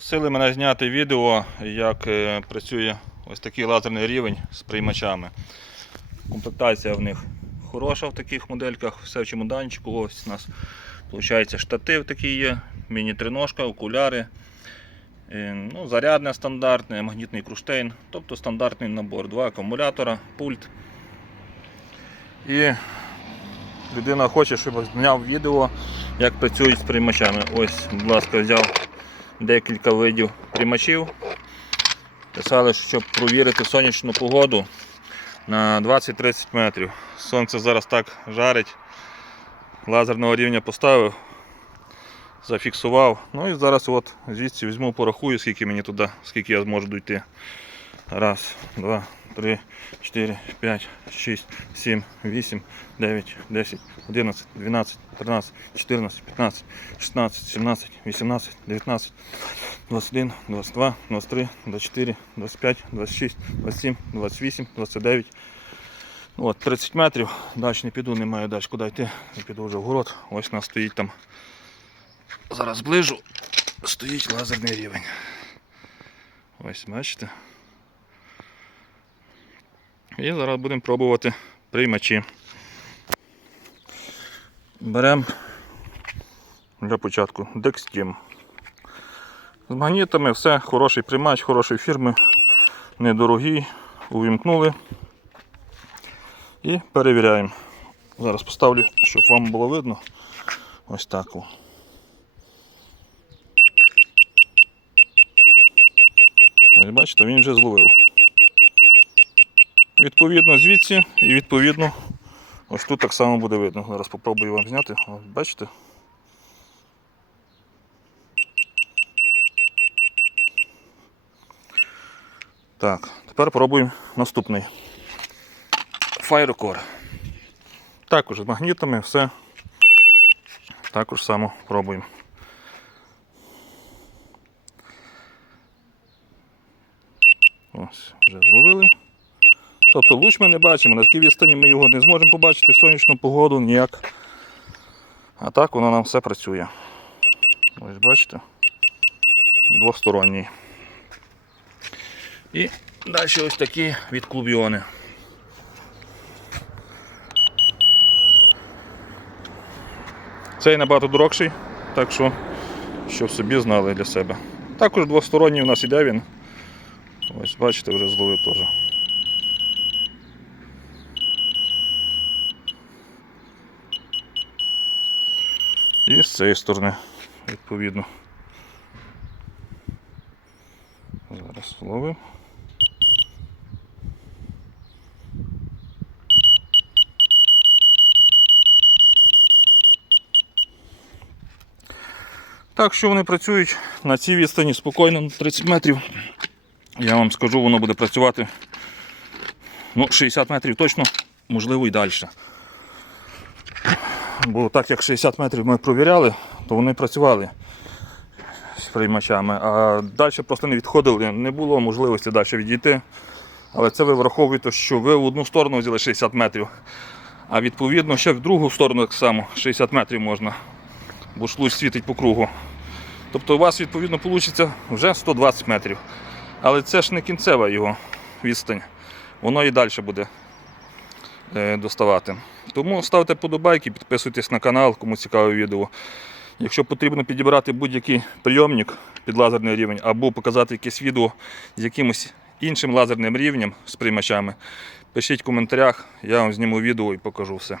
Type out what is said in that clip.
Просили мене зняти відео, як е, працює ось такий лазерний рівень з приймачами. Комплектація в них хороша в таких модельках, все в чемоданчику. Ось у нас виходить штатив такий є, міні-триножка, окуляри. Е, Ну, зарядне стандартне, магнітний круштейн, тобто стандартний набор, два акумулятора, пульт. І людина хоче, щоб зняв відео, як працюють з приймачами. Ось, будь ласка, взяв декілька видів приймачів. Писали, щоб провірити сонячну погоду на 20-30 метрів. Сонце зараз так жарить. Лазерного рівня поставив, зафіксував. Ну і зараз от звідси візьму, порахую, скільки мені туди, скільки я зможу дійти. Раз, два, три, чотири, п'ять, шість, сім, вісім, дев'ять, десять, одинадцять, дванадцять, тринадцять, чотирнадцять, п'ятнадцять, шістнадцять, сімнадцять, вісімнадцять, дев'ятнадцять, двадцять один, двадцять два, двадцять три, двадцять чотири, двадцять п'ять, двадцять шість, двадцять сім, двадцять вісім, двадцять дев'ять. От, 30 метрів, далі не піду, немає далі куди йти, я піду вже в город. Ось у нас стоїть там. Зараз зближу, стоїть лазерний рівень. Ось, бачите. І зараз будемо пробувати приймачі. Беремо для початку Dexteam. З магнітами все, хороший приймач, хорошої фірми, недорогий, увімкнули і перевіряємо. Зараз поставлю, щоб вам було видно. Ось так. Ось бачите, він вже зловив. Відповідно звідси і відповідно ось тут так само буде видно. Зараз спробую вам зняти. Ось, бачите? Так, тепер пробуємо наступний. Firecore. Також з магнітами все. Також само пробуємо. Ось, вже зловили. Тобто луч ми не бачимо, на такій відстані ми його не зможемо побачити, сонячну погоду ніяк. А так воно нам все працює. Ось бачите? Двосторонній. І далі ось такі від клубіони. Цей набагато дорогший, так що, щоб собі знали для себе. Також двосторонній у нас іде він. Ось бачите, вже зловив теж. І з цієї сторони, відповідно. Зараз ловимо. Так що вони працюють на цій відстані спокійно, на 30 метрів. Я вам скажу, воно буде працювати ну, 60 метрів точно, можливо і далі. Бо так як 60 метрів ми провіряли, то вони працювали з приймачами, а далі просто не відходили, не було можливості далі відійти. Але це ви враховуєте, що ви в одну сторону взяли 60 метрів, а відповідно ще в другу сторону так само 60 метрів можна, бо ж світить по кругу. Тобто у вас відповідно вийде вже 120 метрів. Але це ж не кінцева його відстань. Воно і далі буде е, доставати. Тому ставте подобайки, підписуйтесь на канал, кому цікаве відео. Якщо потрібно підібрати будь-який прийомник під лазерний рівень або показати якесь відео з якимось іншим лазерним рівнем з приймачами, пишіть в коментарях, я вам зніму відео і покажу все.